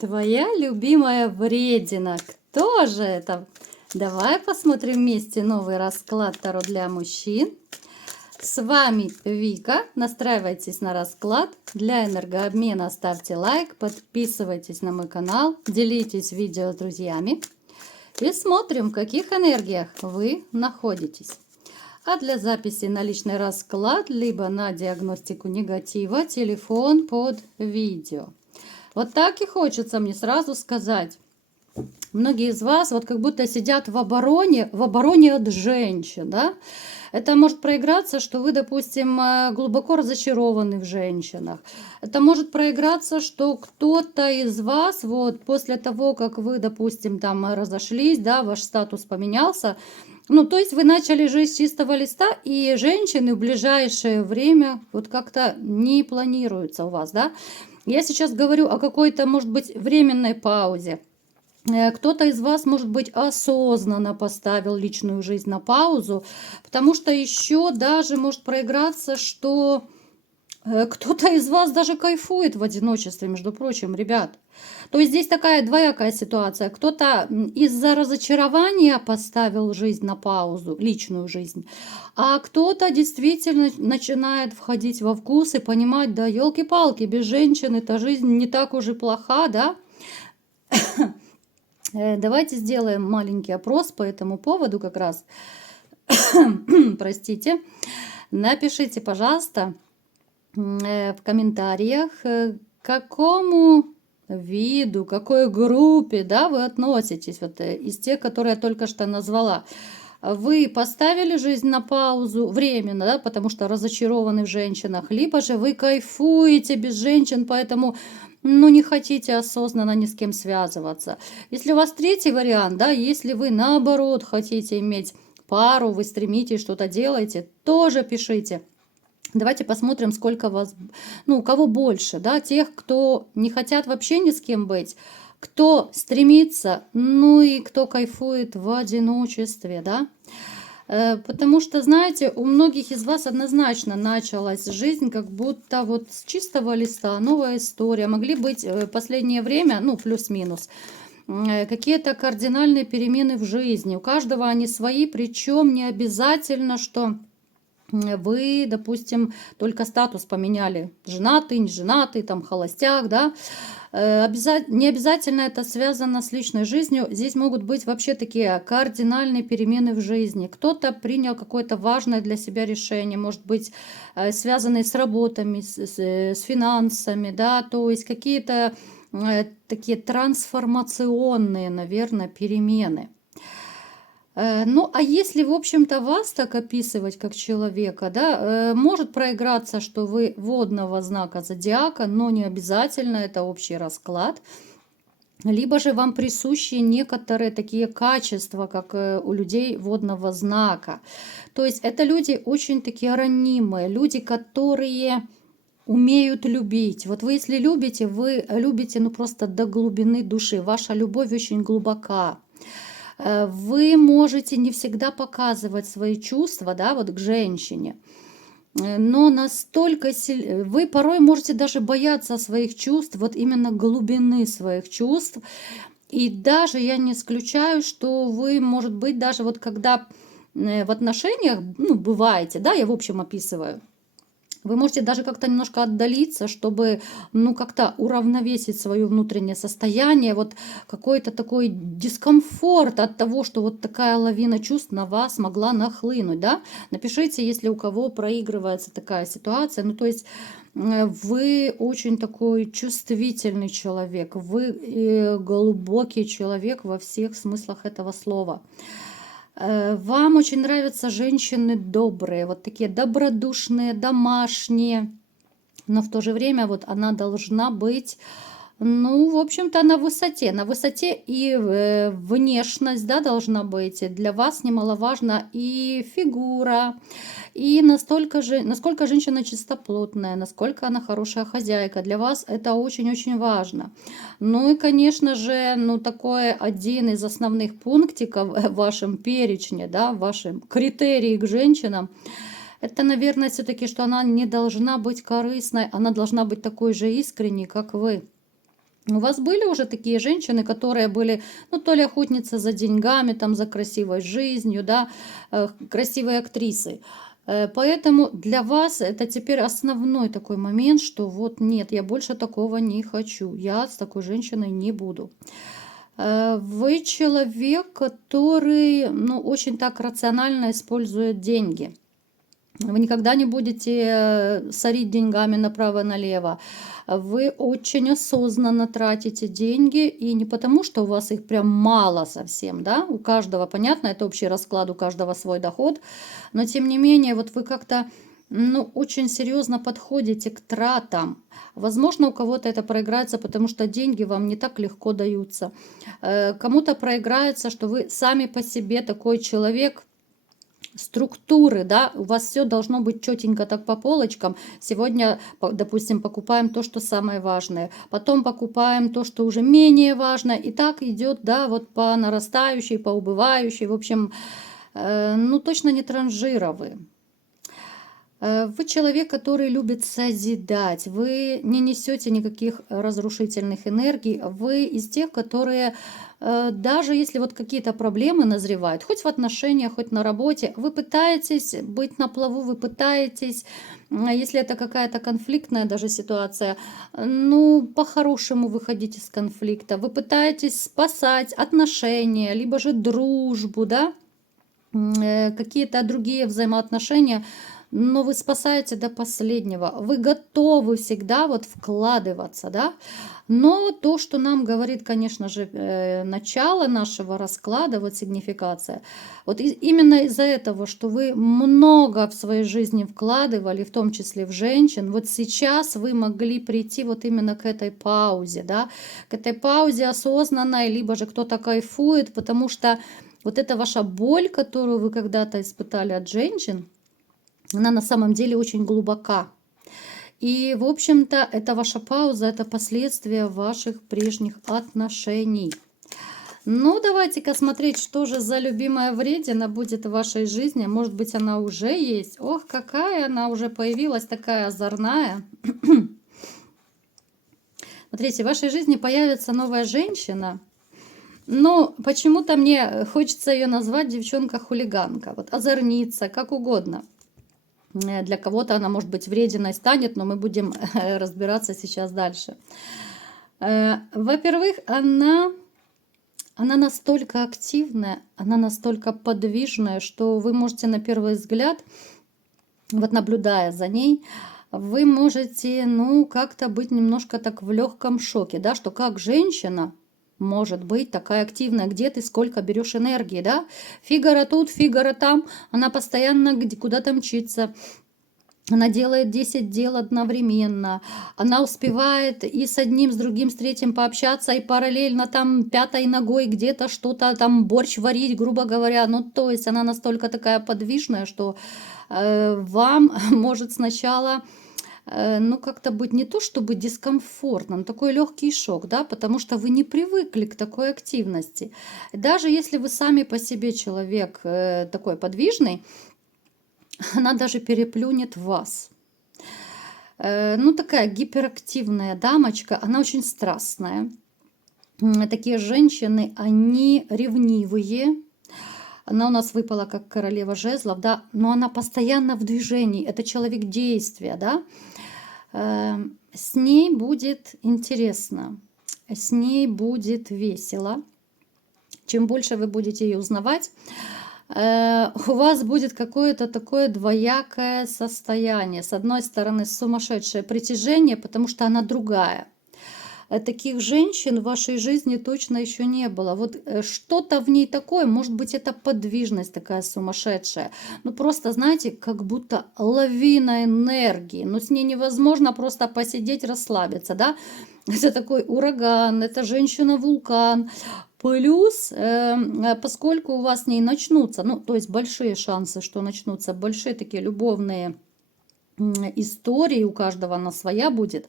Твоя любимая вредина. Кто же это? Давай посмотрим вместе новый расклад Таро для мужчин. С вами Вика. Настраивайтесь на расклад. Для энергообмена ставьте лайк, подписывайтесь на мой канал, делитесь видео с друзьями. И смотрим, в каких энергиях вы находитесь. А для записи на личный расклад, либо на диагностику негатива, телефон под видео. Вот так и хочется мне сразу сказать. Многие из вас вот как будто сидят в обороне от женщин, да? Это может проиграться, что вы, допустим, глубоко разочарованы в женщинах. Это может проиграться, что кто-то из вас, вот после того, как вы, допустим, там разошлись, да, ваш статус поменялся, ну, то есть вы начали жить с чистого листа, и женщины в ближайшее время вот как-то не планируются у вас, да? Я сейчас говорю о какой-то, может быть, временной паузе. Кто-то из вас, может быть, осознанно поставил личную жизнь на паузу, потому что еще даже может проиграться, что кто-то из вас даже кайфует в одиночестве, между прочим, ребят. То есть здесь такая двоякая ситуация. Кто-то из-за разочарования поставил жизнь на паузу, личную жизнь, а кто-то действительно начинает входить во вкус и понимать, да, елки-палки, без женщины-то жизнь не так уж и плоха, да? Давайте сделаем маленький опрос по этому поводу как раз. Простите. Напишите, пожалуйста, в комментариях, к какому виду, какой группе, да, вы относитесь, вот из тех, которые я только что назвала. Вы поставили жизнь на паузу временно, да, потому что разочарованы в женщинах, либо же вы кайфуете без женщин, поэтому не хотите осознанно ни с кем связываться. Если у вас третий вариант, да, если вы наоборот хотите иметь пару, вы стремитесь, что-то делаете, тоже пишите. Давайте посмотрим, сколько вас, у кого больше, да, тех, кто не хотят вообще ни с кем быть, кто стремится, и кто кайфует в одиночестве, да. Потому что, знаете, у многих из вас однозначно началась жизнь как будто вот с чистого листа, новая история. Могли быть в последнее время, плюс-минус, какие-то кардинальные перемены в жизни. У каждого они свои, причем не обязательно, что вы, допустим, только статус поменяли, женатый, не женатый, там, холостяк, да, не обязательно это связано с личной жизнью, здесь могут быть вообще такие кардинальные перемены в жизни. Кто-то принял какое-то важное для себя решение, может быть, связанные с работами, с финансами, да, то есть какие-то такие трансформационные, наверное, перемены. А если, в общем-то, вас так описывать как человека, да, может проиграться, что вы водного знака зодиака, но не обязательно, это общий расклад. Либо же вам присущи некоторые такие качества, как у людей водного знака. То есть это люди очень такие ранимые, люди, которые умеют любить. Вот вы, если любите, вы любите, просто до глубины души. Ваша любовь очень глубока. Вы можете не всегда показывать свои чувства, да, вот к женщине, но настолько сильно, вы порой можете даже бояться своих чувств, вот именно глубины своих чувств. И даже я не исключаю, что вы, может быть, даже вот когда в отношениях, бываете, да, я в общем описываю, вы можете даже как-то немножко отдалиться, чтобы, как-то уравновесить свое внутреннее состояние, вот какой-то такой дискомфорт от того, что вот такая лавина чувств на вас могла нахлынуть, да. Напишите, если у кого проигрывается такая ситуация, то есть вы очень такой чувствительный человек, вы глубокий человек во всех смыслах этого слова. Вам очень нравятся женщины добрые, вот такие добродушные, домашние, но в то же время вот она должна быть, в общем-то, на высоте и внешность, да, должна быть. Для вас немаловажна и фигура, и насколько женщина чистоплотная, насколько она хорошая хозяйка. Для вас это очень-очень важно. И, конечно же, такой один из основных пунктиков в вашем перечне, да, в вашем критерии к женщинам, это, наверное, все-таки, что она не должна быть корыстной, она должна быть такой же искренней, как вы. У вас были уже такие женщины, которые были, ну, то ли охотницы за деньгами, там, за красивой жизнью, да, красивые актрисы. Поэтому для вас это теперь основной такой момент, что вот нет, я больше такого не хочу, я с такой женщиной не буду. Вы человек, который, ну, очень так рационально использует деньги. Вы никогда не будете сорить деньгами направо-налево. Вы очень осознанно тратите деньги, и не потому, что у вас их прям мало совсем, да, у каждого, понятно, это общий расклад, у каждого свой доход, но тем не менее, вот вы как-то, ну, очень серьезно подходите к тратам. Возможно, у кого-то это проиграется, потому что деньги вам не так легко даются. Кому-то проиграется, что вы сами по себе такой человек, структуры, да, у вас все должно быть четенько так по полочкам. Сегодня, допустим, покупаем то, что самое важное, потом покупаем то, что уже менее важно, и так идет, да, вот по нарастающей, по убывающей, в общем, ну, точно не транжира вы. Вы человек, который любит созидать, вы не несете никаких разрушительных энергий, вы из тех, которые даже если вот какие-то проблемы назревают, хоть в отношениях, хоть на работе, вы пытаетесь быть на плаву, вы пытаетесь, если это какая-то конфликтная даже ситуация, ну, по-хорошему выходить из конфликта, вы пытаетесь спасать отношения, либо же дружбу, да, какие-то другие взаимоотношения, но вы спасаете до последнего. Вы готовы всегда вот вкладываться, да. Но то, что нам говорит, конечно же, начало нашего расклада, вот сигнификация, вот именно из-за этого, что вы много в своей жизни вкладывали, в том числе в женщин, вот сейчас вы могли прийти вот именно к этой паузе, да, к этой паузе осознанной, либо же кто-то кайфует, потому что вот эта ваша боль, которую вы когда-то испытали от женщин, она на самом деле очень глубока. И, в общем-то, это ваша пауза, это последствия ваших прежних отношений. Ну, давайте-ка смотреть, что же за любимая вредина будет в вашей жизни. Может быть, она уже есть. Ох, какая она уже появилась, такая озорная. Смотрите, в вашей жизни появится новая женщина. Но почему-то мне хочется ее назвать девчонка-хулиганка. Вот озорница, как угодно. Для кого-то она, может быть, врединой станет, но мы будем разбираться сейчас дальше. Во-первых, она настолько активная, она настолько подвижная, что вы можете на первый взгляд, вот наблюдая за ней, вы можете, ну, как-то быть немножко так в легком шоке, да, что как женщина может быть такая активная, где ты сколько берешь энергии, да, Фигаро тут, Фигаро там, она постоянно куда-то мчится. Она делает 10 дел одновременно. Она успевает и с одним, с другим, с третьим пообщаться, и параллельно там пятой ногой где-то что-то там борщ варить, грубо говоря. Ну, то есть она настолько такая подвижная, что вам может сначала, ну, как-то быть не то чтобы дискомфортно, но такой легкий шок, да, потому что вы не привыкли к такой активности. Даже если вы сами по себе человек такой подвижный, она даже переплюнет вас. Ну, такая гиперактивная дамочка, она очень страстная. Такие женщины, они ревнивые. Она у нас выпала как королева жезлов, да, но она постоянно в движении. Это человек действия, да. С ней будет интересно, с ней будет весело. Чем больше вы будете ее узнавать, у вас будет какое-то такое двоякое состояние. С одной стороны, сумасшедшее притяжение, потому что она другая. Таких женщин в вашей жизни точно еще не было. Вот что-то в ней такое, может быть, это подвижность такая сумасшедшая. Ну, просто, знаете, как будто лавина энергии. Но с ней невозможно просто посидеть, расслабиться, да? Это такой ураган, это женщина-вулкан. Плюс, поскольку у вас с ней начнутся, ну, то есть большие шансы, что начнутся большие такие любовные истории, у каждого она своя будет.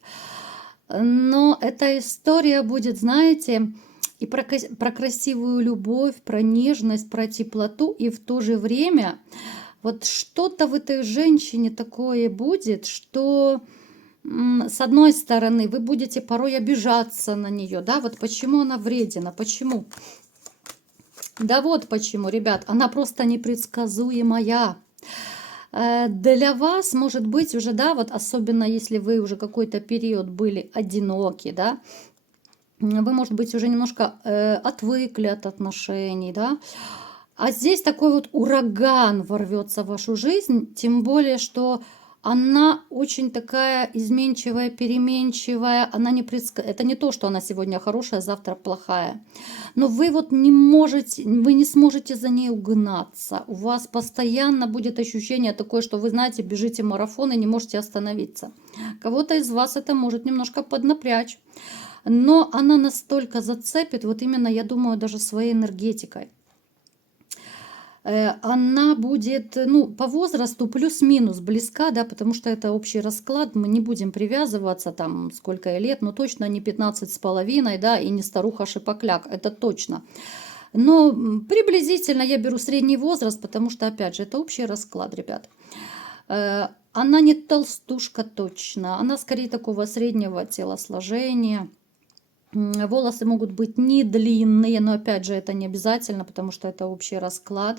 Но эта история будет, знаете, и про красивую любовь, про нежность, про теплоту, и в то же время вот что-то в этой женщине такое будет, что с одной стороны, вы будете порой обижаться на нее, да, вот почему она вредина, почему? Да вот почему, ребят, она просто непредсказуемая. Для вас, может быть, уже, да, вот особенно если вы уже какой-то период были одиноки, да, вы, может быть, уже немножко отвыкли от отношений, да, а здесь такой вот ураган ворвется в вашу жизнь, тем более, что она очень такая изменчивая, переменчивая, она не это не то, что она сегодня хорошая, завтра плохая. Но вы вот не можете, вы не сможете за ней угнаться. У вас постоянно будет ощущение такое, что вы, знаете, бежите марафон и не можете остановиться. Кого-то из вас это может немножко поднапрячь. Но она настолько зацепит, вот именно, я думаю, даже своей энергетикой. Она будет, ну, по возрасту плюс-минус близка, да, потому что это общий расклад, мы не будем привязываться там сколько ей лет, но точно не 15 с половиной, да, и не старуха Шипокляк, это точно. Но приблизительно я беру средний возраст, потому что, опять же, это общий расклад, ребят. Она не толстушка точно, она скорее такого среднего телосложения. Волосы могут быть не длинные, но опять же это не обязательно, потому что это общий расклад.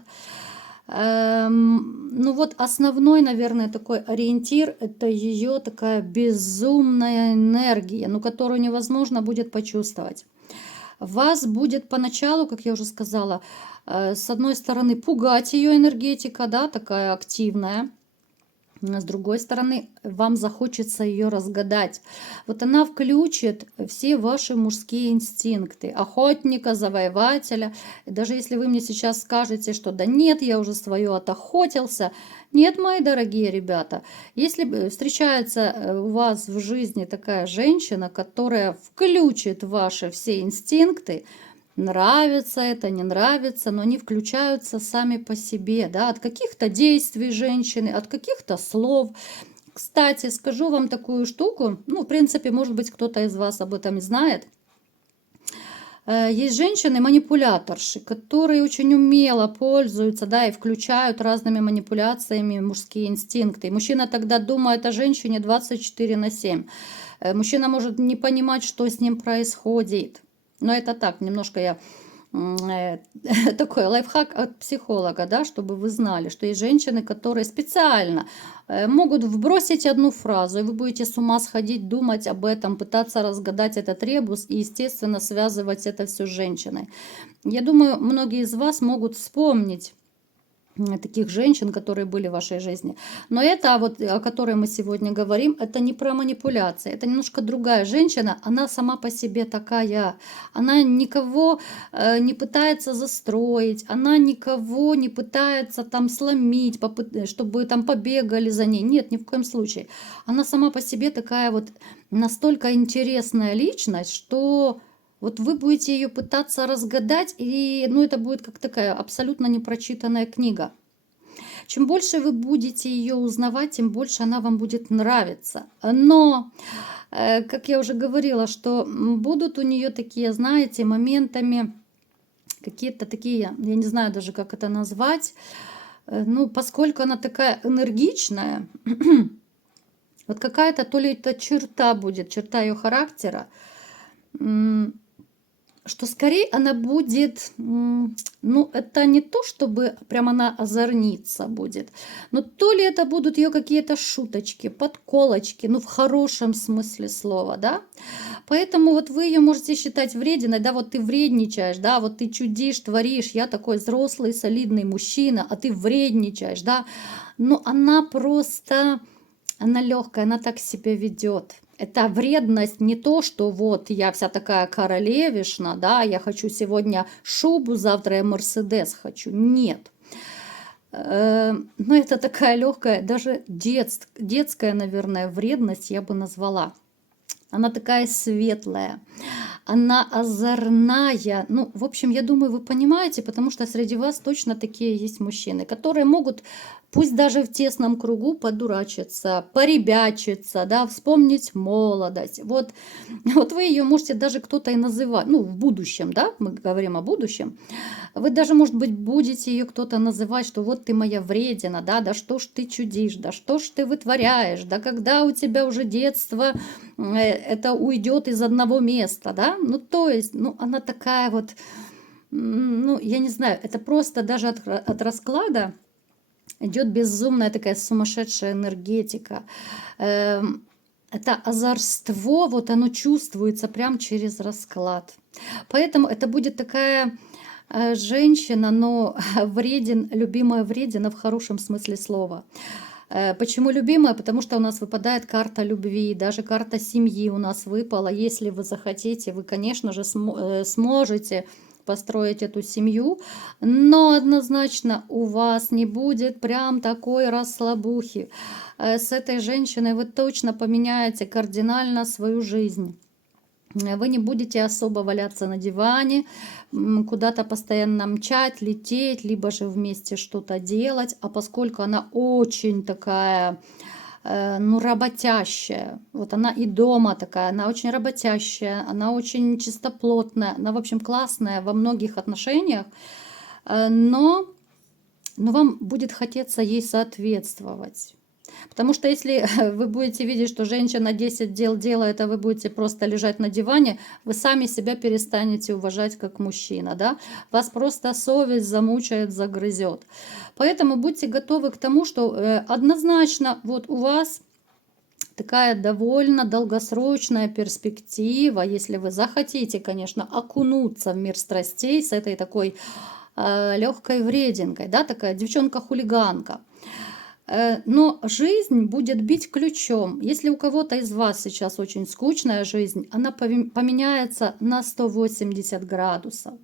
Ну вот основной, наверное, такой ориентир — это ее такая безумная энергия, ну, которую невозможно будет почувствовать. Вас будет поначалу, как я уже сказала, с одной стороны пугать ее энергетика, да, такая активная. С другой стороны, вам захочется ее разгадать. Вот она включит все ваши мужские инстинкты. Охотника, завоевателя. И даже если вы мне сейчас скажете, что да нет, я уже свое отохотился. Нет, мои дорогие ребята. Если встречается у вас в жизни такая женщина, которая включит ваши все инстинкты, нравится это, не нравится, но они включаются сами по себе, да, от каких-то действий женщины, от каких-то слов. Кстати, скажу вам такую штуку, ну, в принципе, может быть, кто-то из вас об этом знает. Есть женщины-манипуляторши, которые очень умело пользуются, да, и включают разными манипуляциями мужские инстинкты. И мужчина тогда думает о женщине 24/7. Мужчина может не понимать, что с ним происходит. Но это так, немножко я такой лайфхак от психолога, да, чтобы вы знали, что есть женщины, которые специально могут вбросить одну фразу, и вы будете с ума сходить, думать об этом, пытаться разгадать этот ребус и, естественно, связывать это все с женщиной. Я думаю, многие из вас могут вспомнить таких женщин, которые были в вашей жизни. Но это, вот, о которой мы сегодня говорим, это не про манипуляции. Это немножко другая женщина. Она сама по себе такая. Она никого не пытается застроить. Она никого не пытается там сломить, чтобы там побегали за ней. Нет, ни в коем случае. Она сама по себе такая вот настолько интересная личность, что вот вы будете ее пытаться разгадать, и ну, это будет как такая абсолютно непрочитанная книга. Чем больше вы будете ее узнавать, тем больше она вам будет нравиться. Но, как я уже говорила, что будут у нее такие, знаете, моментами какие-то такие, я не знаю даже, как это назвать, ну, поскольку она такая энергичная, вот какая-то то ли это черта будет, черта ее характера, что скорее она будет, ну, это не то, чтобы прям она озорница будет, но то ли это будут ее какие-то шуточки, подколочки, ну, в хорошем смысле слова, да. Поэтому вот вы ее можете считать врединой, да, вот ты вредничаешь, да, вот ты чудишь, творишь, я такой взрослый, солидный мужчина, а ты вредничаешь, да. Но она просто, она легкая, она так себя ведет. Это вредность не то, что вот я вся такая королевишна, да, я хочу сегодня шубу, завтра я Мерседес хочу. Нет. Но это такая легкая, даже детская, наверное, вредность я бы назвала. Она такая светлая, она озорная. Ну, в общем, я думаю, вы понимаете, потому что среди вас точно такие есть мужчины, которые могут Пусть даже в тесном кругу подурачиться, поребячиться, да, вспомнить молодость. Вот, вот вы ее можете даже кто-то и называть, ну, в будущем, да, мы говорим о будущем. Вы даже, может быть, будете ее кто-то называть, что вот ты моя вредина, да что ж ты чудишь, да что ж ты вытворяешь, да когда у тебя уже детство, это уйдет из одного места, да, ну, то есть, ну, она такая вот, ну, я не знаю, это просто даже от расклада идет безумная такая сумасшедшая энергетика. Это озорство, вот оно чувствуется прям через расклад. Поэтому это будет такая женщина, но вреден, любимая вредина в хорошем смысле слова. Почему любимая? Потому что у нас выпадает карта любви, даже карта семьи у нас выпала. Если вы захотите, вы, конечно же, сможете построить эту семью, но однозначно у вас не будет прям такой расслабухи. С этой женщиной вы точно поменяете кардинально свою жизнь. Вы не будете особо валяться на диване, куда-то постоянно мчать, лететь, либо же вместе что-то делать. А поскольку она очень такая, ну, работящая, вот она и дома такая, она очень работящая, она очень чистоплотная, она, в общем, классная во многих отношениях, но вам будет хотеться ей соответствовать. Потому что если вы будете видеть, что женщина 10 дел делает, а вы будете просто лежать на диване, вы сами себя перестанете уважать как мужчина, да? Вас просто совесть замучает, загрызет. Поэтому будьте готовы к тому, что однозначно вот у вас такая довольно долгосрочная перспектива, если вы захотите, конечно, окунуться в мир страстей с этой такой легкой врединкой, да, такая девчонка-хулиганка. Но жизнь будет бить ключом. Если у кого-то из вас сейчас очень скучная жизнь, она поменяется на 180 градусов.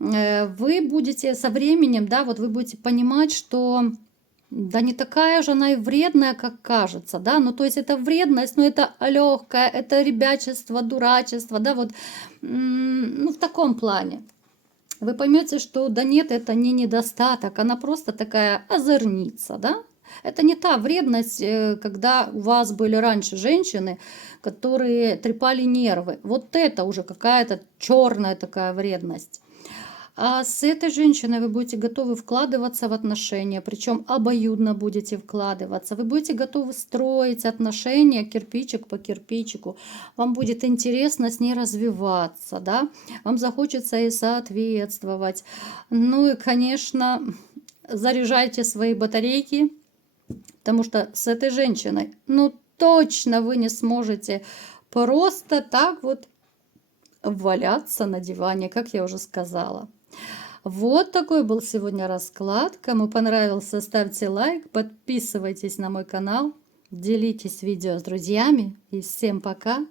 Вы будете со временем, да, вот вы будете понимать, что да не такая же она и вредная, как кажется, да, ну то есть это вредность, но это легкое, это ребячество, дурачество, да, вот, ну в таком плане. Вы поймете, что да нет, это не недостаток, она просто такая озорница, да. Это не та вредность, когда у вас были раньше женщины, которые трепали нервы. Вот это уже какая-то черная такая вредность. А с этой женщиной вы будете готовы вкладываться в отношения, причем обоюдно будете вкладываться. Вы будете готовы строить отношения кирпичик по кирпичику. Вам будет интересно с ней развиваться, да? Вам захочется ей соответствовать. Ну и, конечно, заряжайте свои батарейки, потому что с этой женщиной, ну точно вы не сможете просто так вот валяться на диване, как я уже сказала. Вот такой был сегодня расклад. Кому понравился, ставьте лайк, подписывайтесь на мой канал, делитесь видео с друзьями. И всем пока!